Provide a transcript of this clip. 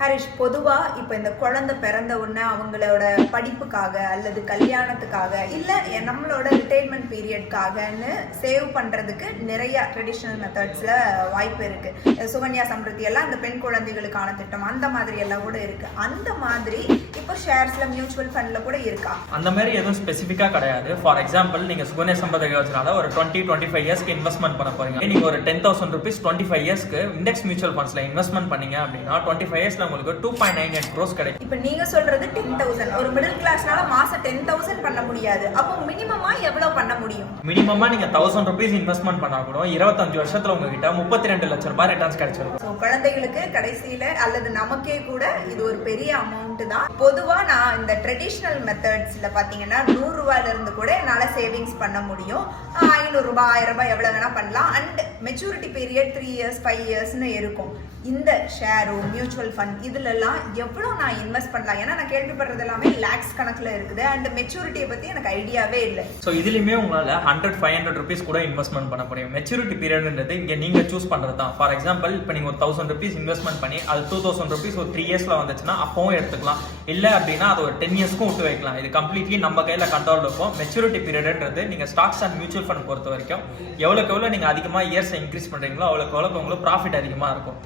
ஹரிஷ், பொதுவா இப்ப இந்த குழந்தை பிறந்த உடனே அவங்களோட படிப்புக்காக அல்லது கல்யாணத்துக்காக இல்ல நம்மளோட ரிட்டைர்மெண்ட் பீரியட்காகன்னு சேவ் பண்றதுக்கு நிறைய ட்ரெடிஷனல் மெத்தட்ஸ்ல வாய்ப்பு இருக்கு. சுகன்யா சம்ருத்தி எல்லாம் இந்த பெண் குழந்தைகளுக்கான திட்டம் அந்த மாதிரி எல்லாம் கூட இருக்கு. அந்த மாதிரி இப்போ ஷேர்ஸ்ல மியூச்சுவல் ஃபண்ட்ல கூட இருக்கா? அந்த மாதிரி எதுவும் ஸ்பெசிஃபிக்கா கிடையாது. ஃபார் எக்ஸாம்பிள், நீங்க சுகன்யா சம்ருத்தி யோஜனால ஒரு 20-25 இயர்ஸ்க்கு இன்வெஸ்ட்மெண்ட் பண்ண போறீங்க. நீங்க ஒரு 10,000 rupees 25 இயர்ஸ்க்கு இண்டெக்ஸ் மியூச்சுவல் ஃபண்ட்ஸ்ல இன்வெஸ்ட்மெண்ட் பண்ணீங்க அப்படின்னா 25 இயர்ஸ்ல உங்களுக்கு 2.98 crores கிடைக்கும். இப்போ நீங்க சொல்றது 10,000. ஒரு மிடில் கிளாஸ்னால மாசம் 10,000 பண்ண முடியாது. அப்போ மினிமமா எவ்வளவு பண்ண முடியும்? மினிமமா நீங்க 1,000 rupees இன்வெஸ்ட்மெண்ட் பண்ணா கூட 25 வருஷத்துல உங்ககிட்ட 32 லட்சம் ரூபாய் ரிட்டர்ன்ஸ் கிடைச்சிருக்கும். ஸோ குழந்தைகளுக்கு கடைசியில அல்லது நமக்கே கூட இது ஒரு பெரிய அமௌண்ட் தான். பொதுவா நான் இந்த ட்ரெடிஷனல் மெத்தட்ஸ்ல பாத்தீங்கன்னா 100 ரூபாயில இருந்து கூட என்னால சேவிங்ஸ் பண்ண முடியும். 500 ரூபாய் 1000 ரூபாய் எவ்வளவு வேணா பண்ணலாம். அண்ட் மெச்சூரிட்டி பீரியட் 3 இயர்ஸ் 5 இயர்ஸ்னு இருக்கும். இந்த ஷேரோ மியூச்சுவல் ஃபண்ட் இதுல எல்லாம் எவ்வளவு நான் இன்வெஸ்ட் பண்ணலாம்? ஏன்னா நான் கேள்விப்படுறது எல்லாமே லேக்ஸ் கணக்குல இருக்குது. அண்ட் மெச்சூரிட்டியை பத்தி எனக்கு ஐடியாவே இல்லை. ஸோ இதுலயுமே உங்களால 100-500 rupees கூட இன்வெஸ்ட்மெண்ட் பண்ண முடியும். மெச்சூரிட்டி பீரியட்ன்றது இங்க நீங்க சூஸ் பண்றது தான். ஃபார் எக்ஸாம்பிள், இப்போ நீங்க ஒரு 1,000 rupees இன்வெஸ்ட்மெண்ட் பண்ணி அது 2,000 rupees ஒரு 3 இயர்ஸ்ல வந்துச்சுன்னா அப்பவும் எடுத்துக்கலாம். இல்ல அப்படின்னா அது ஒரு 10 இயர்ஸ்க்கும் விட்டு வைக்கலாம். இது கம்ப்ளீட்லி நம்ம கையில கண்ட்ரோல் இருக்கும். மெச்சூரிட்டி பீரியட்ன்றது நீங்க ஸ்டாக்ஸ் அண்ட் மியூச்சுவல் ஃபண்ட் பொறுத்த வரைக்கும் எவ்வளவுக்கு எவ்வளவு நீங்க அதிகமா இயர்ஸ் இன்க்ரீஸ் பண்றீங்களோ அவ்வளவுக்கு உங்களுக்கு ப்ராஃபிட் அதிகமா இருக்கும்.